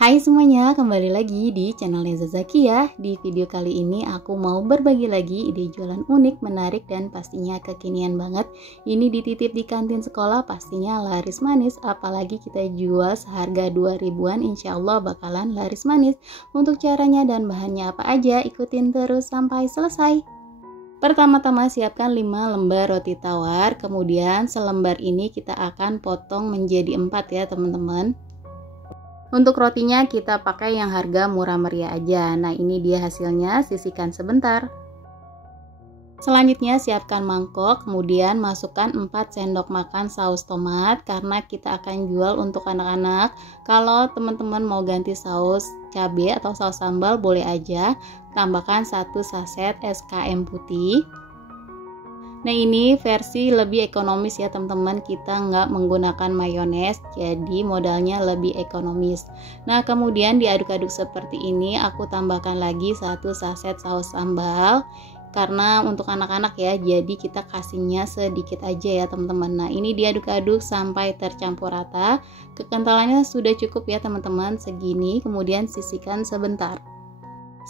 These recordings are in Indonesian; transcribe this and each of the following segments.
Hai semuanya, kembali lagi di channel Leza Zakia. Di video kali ini aku mau berbagi lagi ide jualan unik, menarik, dan pastinya kekinian banget. Ini dititip di kantin sekolah, pastinya laris manis. Apalagi kita jual seharga 2000-an, insya Allah bakalan laris manis. Untuk caranya dan bahannya apa aja, ikutin terus sampai selesai. Pertama-tama siapkan 5 lembar roti tawar, kemudian selembar ini kita akan potong menjadi 4 ya teman-teman. Untuk rotinya kita pakai yang harga murah meriah aja. Nah ini dia hasilnya, sisihkan sebentar. Selanjutnya siapkan mangkok, kemudian masukkan 4 sendok makan saus tomat karena kita akan jual untuk anak-anak. Kalau teman-teman mau ganti saus cabai atau saus sambal boleh aja. Tambahkan 1 saset SKM putih. Nah ini versi lebih ekonomis ya teman-teman, kita nggak menggunakan mayones, jadi modalnya lebih ekonomis. Nah kemudian diaduk-aduk seperti ini, aku tambahkan lagi 1 saset saus sambal. Karena untuk anak-anak ya, jadi kita kasihnya sedikit aja ya teman-teman. Nah ini diaduk-aduk sampai tercampur rata. Kekentalannya sudah cukup ya teman-teman, segini, kemudian sisihkan sebentar.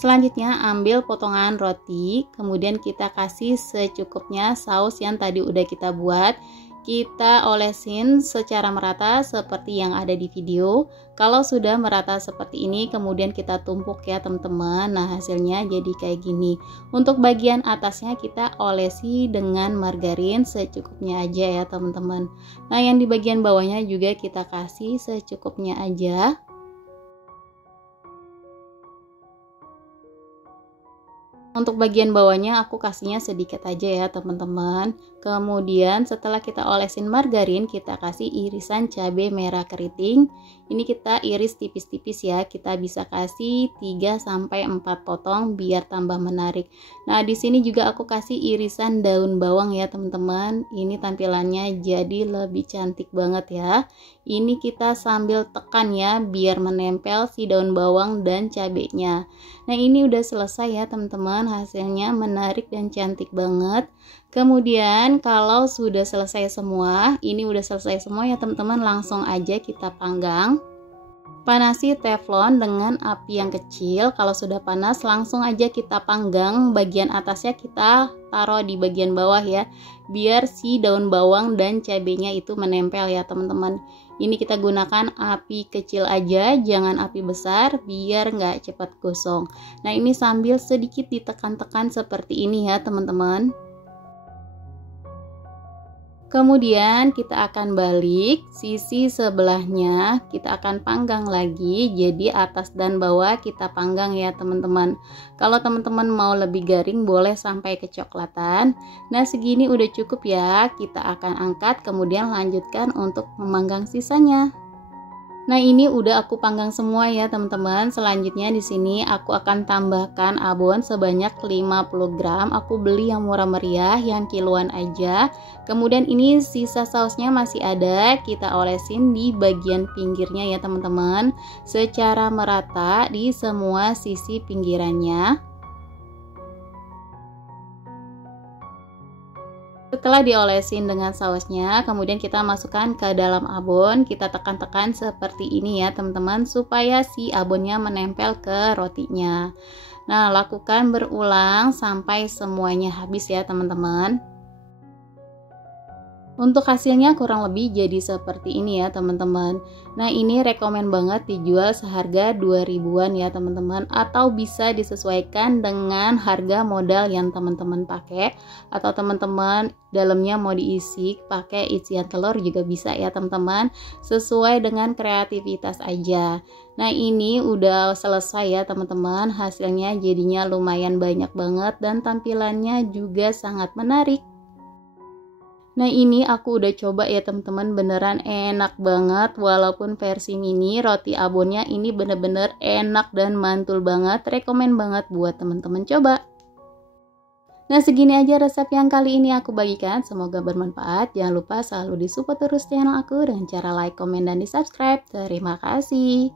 Selanjutnya ambil potongan roti, kemudian kita kasih secukupnya saus yang tadi udah kita buat. Kita olesin secara merata seperti yang ada di video. Kalau sudah merata seperti ini, kemudian kita tumpuk ya teman-teman. Nah hasilnya jadi kayak gini. Untuk bagian atasnya kita olesi dengan margarin secukupnya aja ya teman-teman. Nah yang di bagian bawahnya juga kita kasih secukupnya aja. Untuk bagian bawahnya aku kasihnya sedikit aja ya teman-teman. Kemudian setelah kita olesin margarin, kita kasih irisan cabai merah keriting. Ini kita iris tipis-tipis ya. Kita bisa kasih 3-4 potong biar tambah menarik. Nah, di sini juga aku kasih irisan daun bawang ya teman-teman. Ini tampilannya jadi lebih cantik banget ya. Ini kita sambil tekan ya biar menempel si daun bawang dan cabenya. Nah, ini udah selesai ya teman-teman. Hasilnya menarik dan cantik banget. Kemudian kalau sudah selesai semua, ini udah selesai semua ya teman-teman, langsung aja kita panggang. Panasi teflon dengan api yang kecil. Kalau sudah panas langsung aja kita panggang. Bagian atasnya kita taruh di bagian bawah ya, biar si daun bawang dan cabenya itu menempel ya teman-teman. Ini kita gunakan api kecil aja, jangan api besar biar nggak cepat gosong. Nah ini sambil sedikit ditekan-tekan seperti ini ya teman-teman. Kemudian kita akan balik sisi sebelahnya, kita akan panggang lagi, jadi atas dan bawah kita panggang ya teman-teman. Kalau teman-teman mau lebih garing boleh sampai kecoklatan. Nah segini udah cukup ya, kita akan angkat kemudian lanjutkan untuk memanggang sisanya. Nah ini udah aku panggang semua ya teman-teman. Selanjutnya di sini aku akan tambahkan abon sebanyak 50 gram. Aku beli yang murah meriah, yang kiloan aja. Kemudian ini sisa sausnya masih ada, kita olesin di bagian pinggirnya ya teman-teman, secara merata di semua sisi pinggirannya. Setelah diolesin dengan sausnya, kemudian kita masukkan ke dalam abon, kita tekan-tekan seperti ini ya teman-teman, supaya si abonnya menempel ke rotinya. Nah, lakukan berulang sampai semuanya habis ya teman-teman. Untuk hasilnya kurang lebih jadi seperti ini ya teman-teman. Nah ini rekomen banget dijual seharga 2000-an ya teman-teman, atau bisa disesuaikan dengan harga modal yang teman-teman pakai, atau teman-teman dalamnya mau diisi pakai isian telur juga bisa ya teman-teman, sesuai dengan kreativitas aja. Nah ini udah selesai ya teman-teman, hasilnya jadinya lumayan banyak banget dan tampilannya juga sangat menarik. Nah ini aku udah coba ya teman-teman, beneran enak banget. Walaupun versi mini, roti abonnya ini bener-bener enak dan mantul banget. Rekomen banget buat teman-teman coba. Nah segini aja resep yang kali ini aku bagikan, semoga bermanfaat. Jangan lupa selalu disupport terus channel aku dengan cara like, komen, dan di subscribe. Terima kasih.